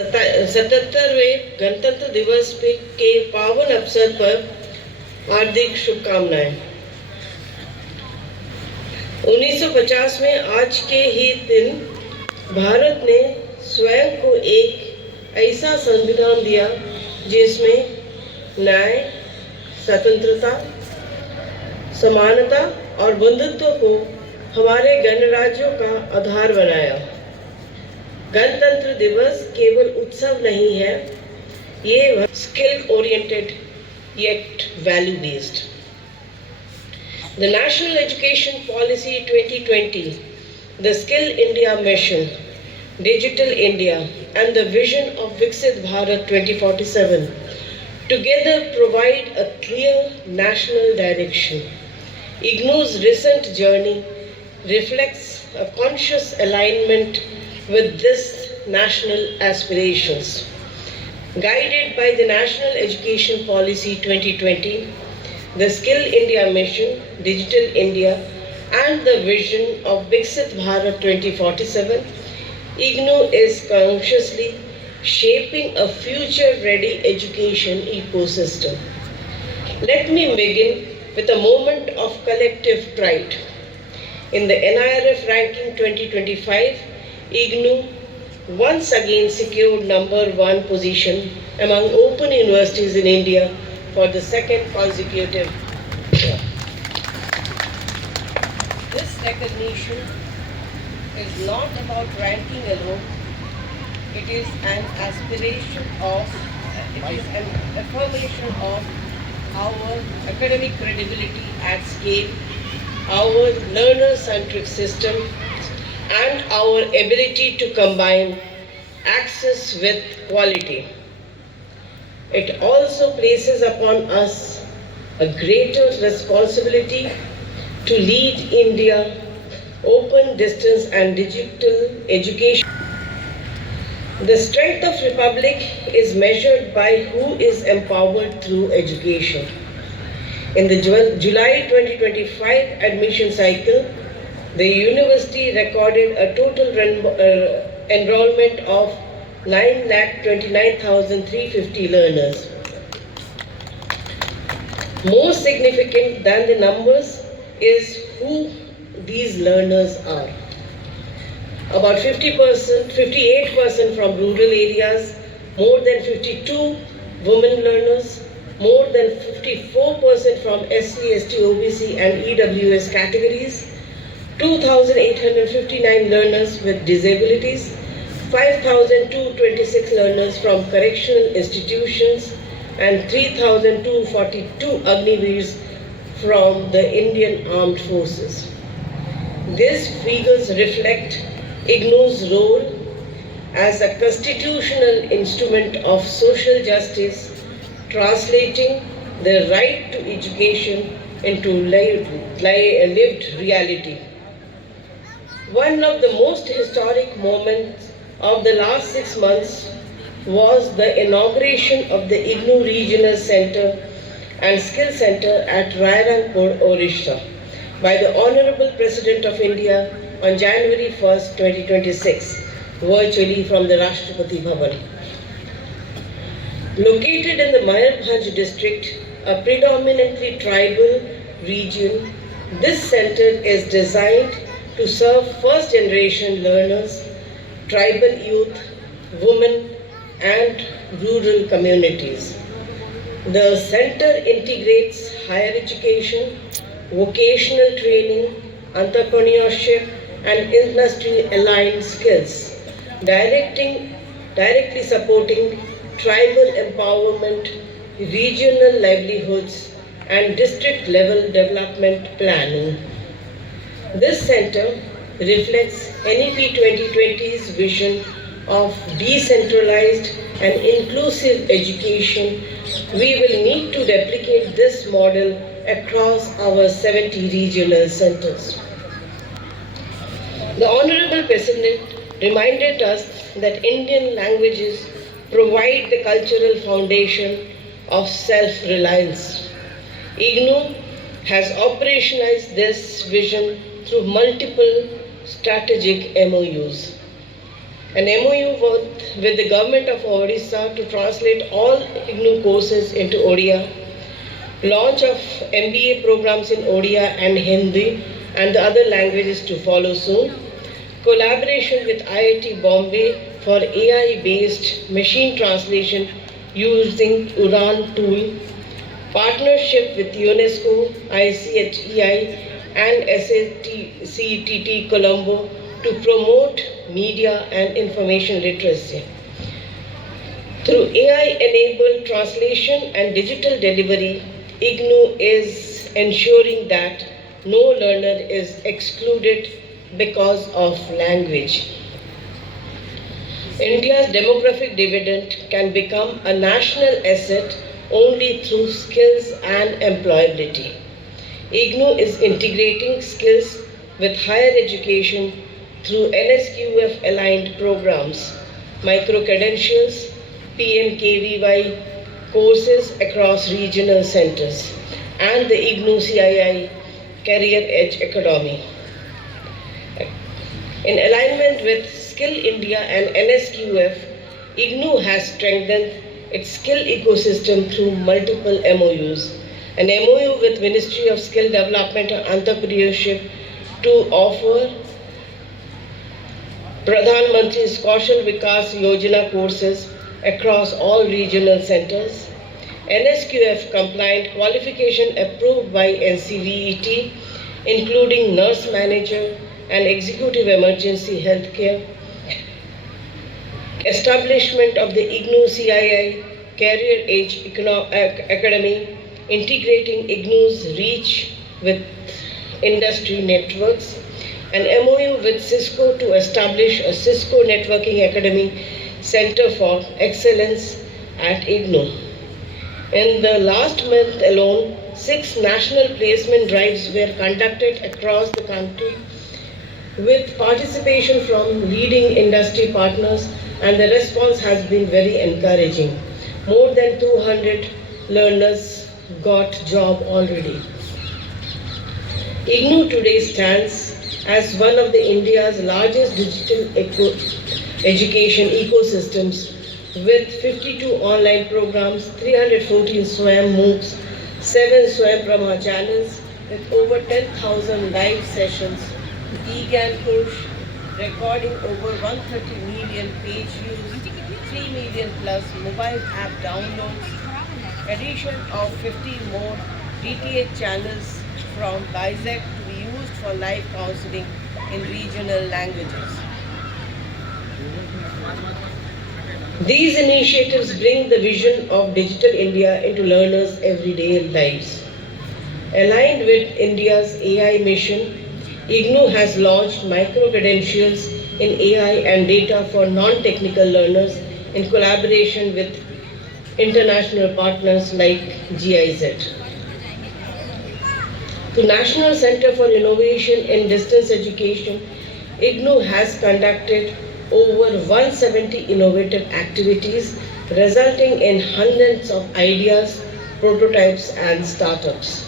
77वें गणतंत्र दिवस के पावन अवसर पर हार्दिक शुभकामनाएं। 1950 में आज के ही दिन भारत ने स्वयं को एक ऐसा संविधान दिया जिसमें न्याय, स्वतंत्रता, समानता और बंधुत्व को हमारे गणराज्यों का आधार बनाया। गणतंत्र दिवस केवल उत्सव नहीं है, ये skill oriented yet value based. The National Education Policy 2020, the Skill India Mission, Digital India and the vision of Viksit Bharat 2047 together provide a clear national direction. IGNOU's recent journey reflects a conscious alignment with this national aspirations. Guided by the National Education Policy 2020, the Skill India Mission, Digital India and the vision of Viksit Bharat 2047, IGNOU is consciously shaping a future-ready education ecosystem. Let me begin with a moment of collective pride. In the NIRF ranking 2025, IGNOU once again secured #1 position among open universities in India for the second consecutive year. This recognition is not about ranking alone. It is an affirmation of our academic credibility at scale, our learner-centric system, and our ability to combine access with quality. It also places upon us a greater responsibility to lead India open distance and digital education. The strength of Republic is measured by who is empowered through education. In the July 2025 admission cycle, the university recorded a total enrollment of 9,29,350 learners. More significant than the numbers is who these learners are. About 58% from rural areas, more than 52 women learners, more than 54% from SC, ST, OBC and EWS categories, 2,859 learners with disabilities, 5,226 learners from correctional institutions and 3,242 Agniveers from the Indian Armed Forces. These figures reflect IGNOU's role as a constitutional instrument of social justice, translating the right to education into lived reality. One of the most historic moments of the last 6 months was the inauguration of the IGNOU Regional Center and Skill Center at Rairanpur, Orissa by the Honorable President of India on January 1st, 2026, virtually from the Rashtrapati Bhavan. Located in the Mayurbhanj district, a predominantly tribal region, this center is designed to serve first-generation learners, tribal youth, women, and rural communities. The center integrates higher education, vocational training, entrepreneurship, and industry-aligned skills, directly supporting tribal empowerment, regional livelihoods, and district-level development planning. This center reflects NEP 2020's vision of decentralized and inclusive education. We will need to replicate this model across our 70 regional centers. The Honorable President reminded us that Indian languages provide the cultural foundation of self-reliance. IGNOU has operationalized this vision through multiple strategic MOUs. An MOU with the government of Odisha to translate all IGNOU courses into Odia, launch of MBA programs in Odia and Hindi and the other languages to follow soon, collaboration with IIT Bombay for AI-based machine translation using Uran tool, partnership with UNESCO, ICHEI and SACTT Colombo to promote media and information literacy. Through AI-enabled translation and digital delivery, IGNOU is ensuring that no learner is excluded because of language. India's demographic dividend can become a national asset only through skills and employability. IGNOU is integrating skills with higher education through NSQF aligned programs, micro credentials, PMKVY courses across regional centers, and the IGNOU CII Career Edge Academy. In alignment with Skill India and NSQF, IGNOU has strengthened its skill ecosystem through multiple MOUs. An MOU with Ministry of Skill Development and Entrepreneurship to offer Pradhan Mantri's Kaushal Vikas Yojana courses across all regional centers. NSQF compliant qualification approved by NCVET, including nurse manager and executive emergency healthcare. Establishment of the IGNOU CII Career Edge Academy, integrating IGNOU's reach with industry networks. An MOU with Cisco to establish a Cisco Networking Academy Center for Excellence at IGNOU. In the last month alone, 6 national placement drives were conducted across the country with participation from leading industry partners, and the response has been very encouraging. More than 200 learners got job already. IGNOU today stands as one of the India's largest digital education ecosystems with 52 online programs, 314 SWAYAM MOOCs, 7 SWAYAM Brahma channels with over 10,000 live sessions, eGyan push, recording over 130 million page views, 3 million plus mobile app downloads, addition of 50 more DTH channels from BISAC to be used for live counseling in regional languages. These initiatives bring the vision of Digital India into learners' everyday lives. Aligned with India's AI mission, IGNOU has launched micro-credentials in AI and data for non-technical learners in collaboration with international partners like GIZ. The National Center for Innovation in Distance Education, IGNOU has conducted over 170 innovative activities resulting in hundreds of ideas, prototypes and startups.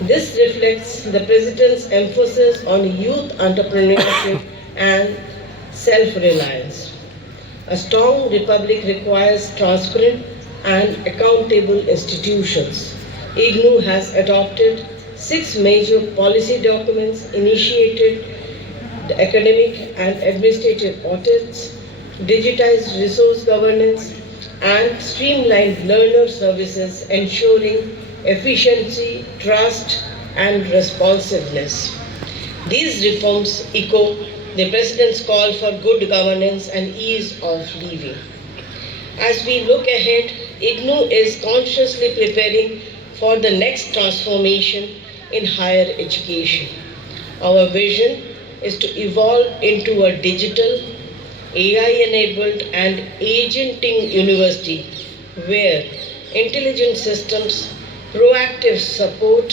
This reflects the President's emphasis on youth entrepreneurship and self-reliance. A strong republic requires transparent and accountable institutions. IGNOU has adopted 6 major policy documents, initiated the academic and administrative audits, digitized resource governance, and streamlined learner services, ensuring efficiency, trust, and responsiveness. These reforms echo the President's call for good governance and ease of living. As we look ahead, IGNOU is consciously preparing for the next transformation in higher education. Our vision is to evolve into a digital, AI-enabled and agenting university where intelligent systems, proactive support,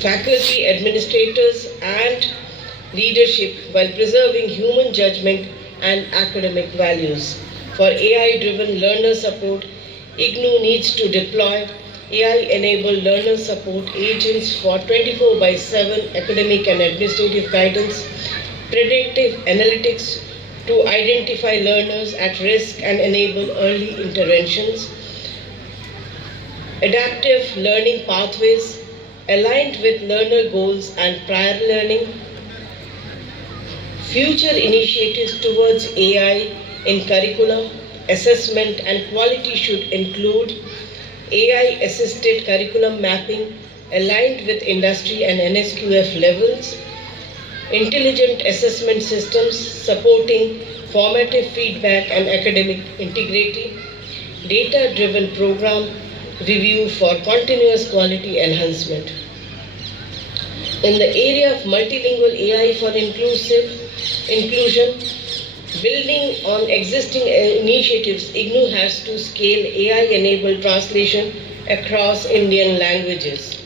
faculty, administrators and leadership while preserving human judgment and academic values. For AI-driven learner support, IGNOU needs to deploy AI-enabled learner support agents for 24/7 academic and administrative guidance, predictive analytics to identify learners at risk and enable early interventions, adaptive learning pathways aligned with learner goals and prior learning, future initiatives towards AI in curricula, assessment and quality should include AI-assisted curriculum mapping aligned with industry and NSQF levels, intelligent assessment systems supporting formative feedback and academic integrity, data-driven program review for continuous quality enhancement. In the area of multilingual AI for inclusion, building on existing initiatives, IGNOU has to scale AI-enabled translation across Indian languages,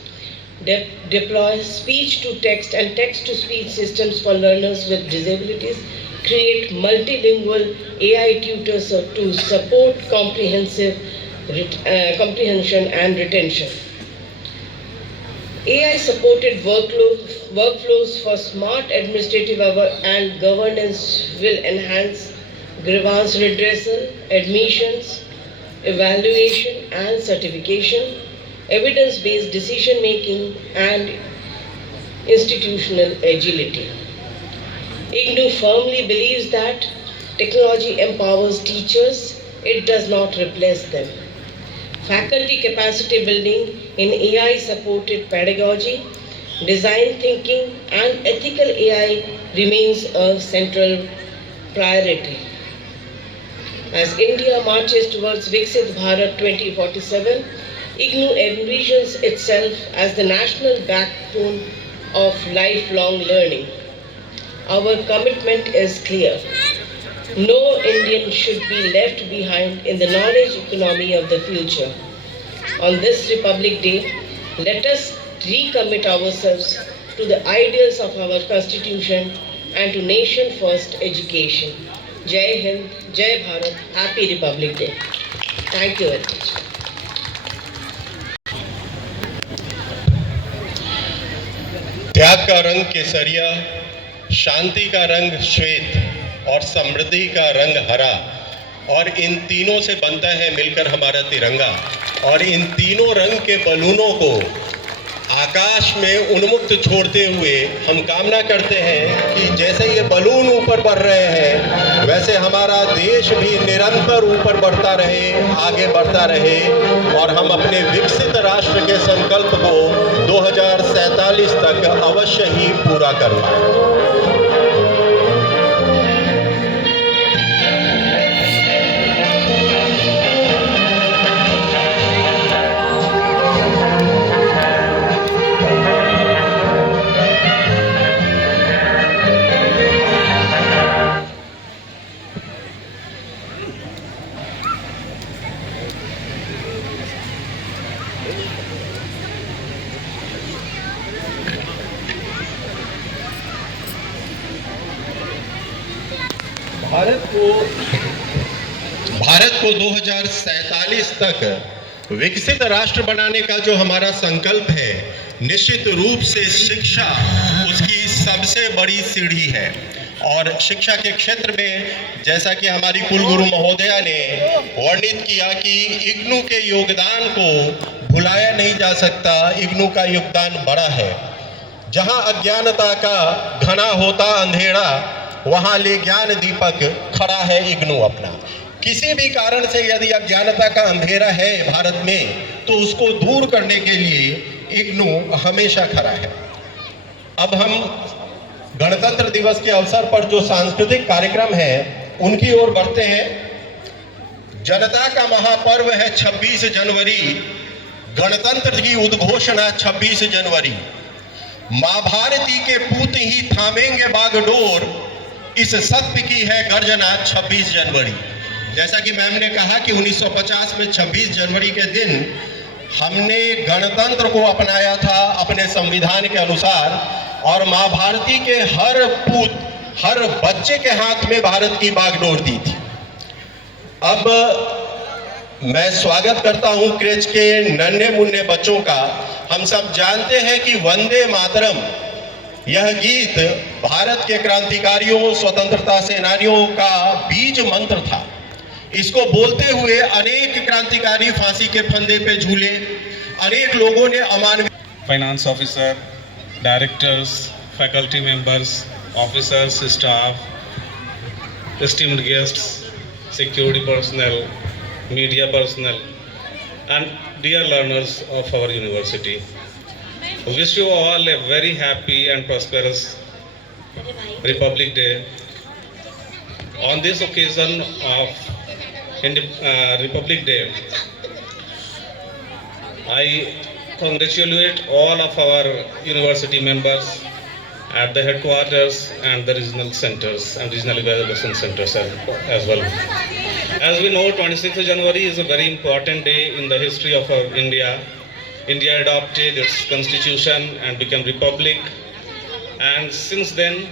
deploy speech-to-text and text-to-speech systems for learners with disabilities, create multilingual AI tutors to support comprehension and retention. AI-supported workflows for smart administrative and governance will enhance grievance redressal, admissions, evaluation and certification, evidence-based decision-making and institutional agility. IGNOU firmly believes that technology empowers teachers, it does not replace them. Faculty capacity building in AI-supported pedagogy, design thinking and ethical AI remains a central priority. As India marches towards Viksit Bharat 2047, IGNOU envisions itself as the national backbone of lifelong learning. Our commitment is clear. No Indian should be left behind in the knowledge economy of the future. On this Republic Day, let us recommit ourselves to the ideals of our Constitution and to nation-first education. Jai Hind, Jai Bharat, Happy Republic Day. Thank you very much. त्याग का रंग केसरिया, शांति का रंग श्वेत और समृद्धि का रंग हरा, और इन तीनों से बनता है मिलकर हमारा तिरंगा। और इन तीनों रंग के बलूनों को आकाश में उन्मुक्त छोड़ते हुए हम कामना करते हैं कि जैसे ये बलून ऊपर बढ़ रहे हैं, वैसे हमारा देश भी निरंतर ऊपर बढ़ता रहे, आगे बढ़ता रहे, और हम अपने विकसित राष्ट्र के संकल्प को 2047 तक अवश्य ही पूरा कर पाएं। भारत को 2047 तक विकसित राष्ट्र बनाने का जो हमारा संकल्प है, निश्चित रूप से शिक्षा उसकी सबसे बड़ी सीढ़ी है। और शिक्षा के क्षेत्र में जैसा कि हमारी कुलगुरु महोदया ने वर्णित किया कि इग्नू के योगदान को भुलाया नहीं जा सकता, इग्नू का योगदान बड़ा है। जहां अज्ञानता का घना होता अंधेरा, वहां ले ज्ञान दीपक खड़ा है इग्नू अपना। किसी भी कारण से यदि अज्ञानता का अंधेरा है भारत में, तो उसको दूर करने के लिए इग्नू हमेशा खड़ा है। अब हम गणतंत्र दिवस के अवसर पर जो सांस्कृतिक कार्यक्रम है उनकी ओर बढ़ते हैं। जनता का महापर्व है 26 जनवरी, गणतंत्र की उद्घोषणा 26 जनवरी। मां भारती के पूत ही थामेंगे बागडोर, इस सत्य की है गर्जना 26 जनवरी। जैसा कि मैम ने कहा कि 1950 में 26 जनवरी के दिन हमने गणतंत्र को अपनाया था अपने संविधान के अनुसार, और मां भारती के हर पूत, हर बच्चे के हाथ में भारत की बागडोर दी थी। अब मैं स्वागत करता हूं क्रेच के नन्हे मुन्ने बच्चों का। हम सब जानते हैं कि वंदे मातरम यह गीत भारत के क्रांतिकारियों, स्वतंत्रता सेनानियों का बीज मंत्र था। इसको बोलते हुए अनेक क्रांतिकारी फांसी के फंदे पे झूले, अनेक लोगों ने अमानवीय finance officer, directors, faculty members, officers, staff, esteemed guests, security personnel, media personnel, and dear learners of our university. Wish you all a very happy and prosperous Republic Day. On this occasion of Republic Day, I congratulate all of our university members at the headquarters and the regional centers and regional evaluation centers as well. As we know, 26th January is a very important day in the history of our India. India adopted its constitution and became republic, and since then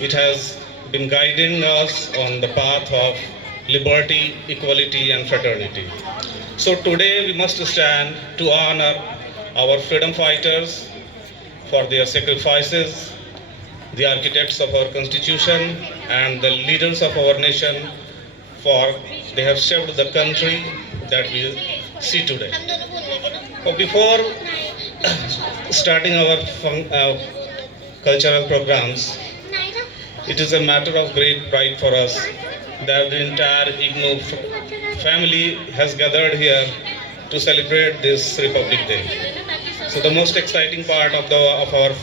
it has been guiding us on the path of liberty, equality and fraternity. So today we must stand to honor our freedom fighters for their sacrifices, the architects of our constitution and the leaders of our nation, for they have shaped the country that we see today. Before starting our cultural programs, it is a matter of great pride for us that the entire IGNOU family has gathered here to celebrate this Republic Day. So the most exciting part of our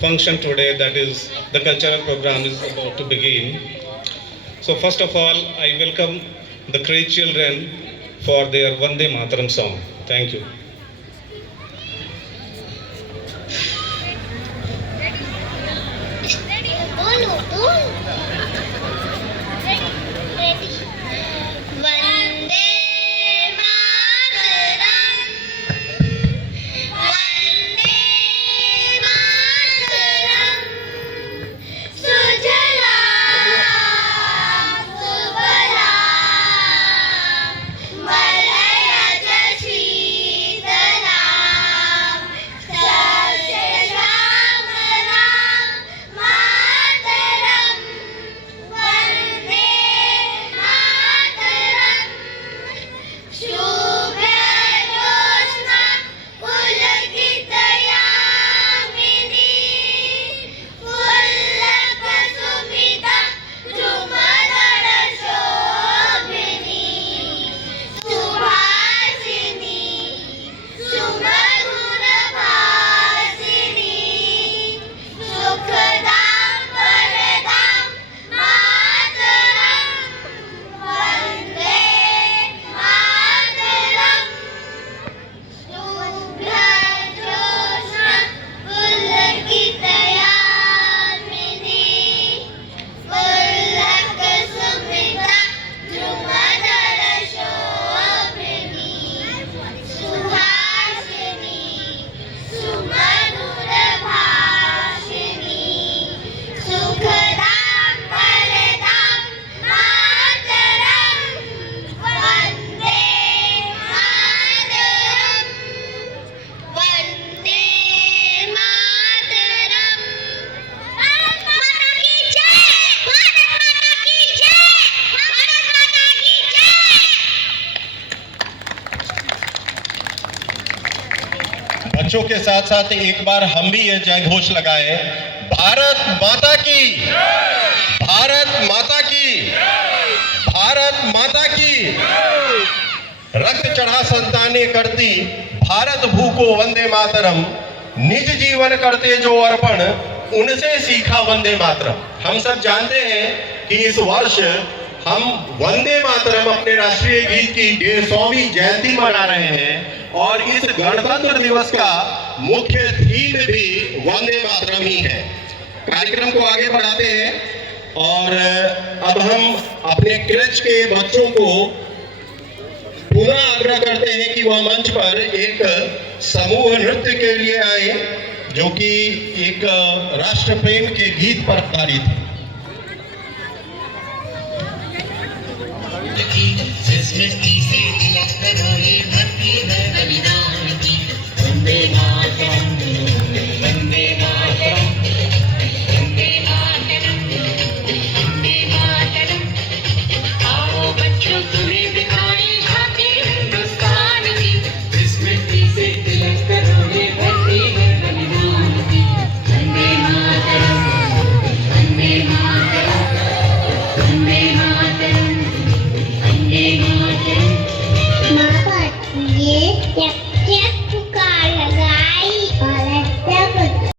function today, that is the cultural program, is about to begin. So first of all, I welcome the great children for their Vande Mataram song. Thank you. बच्चों के साथ साथ एक बार हम भी ये जय घोष लगाए, भारत माता की, भारत माता की, भारत माता की। रक्त चढ़ा संतानें करती भारत भू को वंदे मातरम, निज जीवन करते जो अर्पण, उनसे सीखा वंदे मातरम। हम सब जानते हैं कि इस वर्ष हम वंदे मातरम अपने राष्ट्रीय गीत की 150वीं जयंती मना रहे हैं, और इस गणतंत्र दिवस का मुख्य थीम भी वंदे मातरम ही है। कार्यक्रम को आगे बढ़ाते हैं और अब हम अपने क्रेच के बच्चों को पुनः आग्रह करते हैं कि वह मंच पर एक समूह नृत्य के लिए आए, जो कि एक राष्ट्र प्रेम के गीत पर आधारित है। जिसमें तीसरी तिलक करो, ये भक्ति है बलिदान।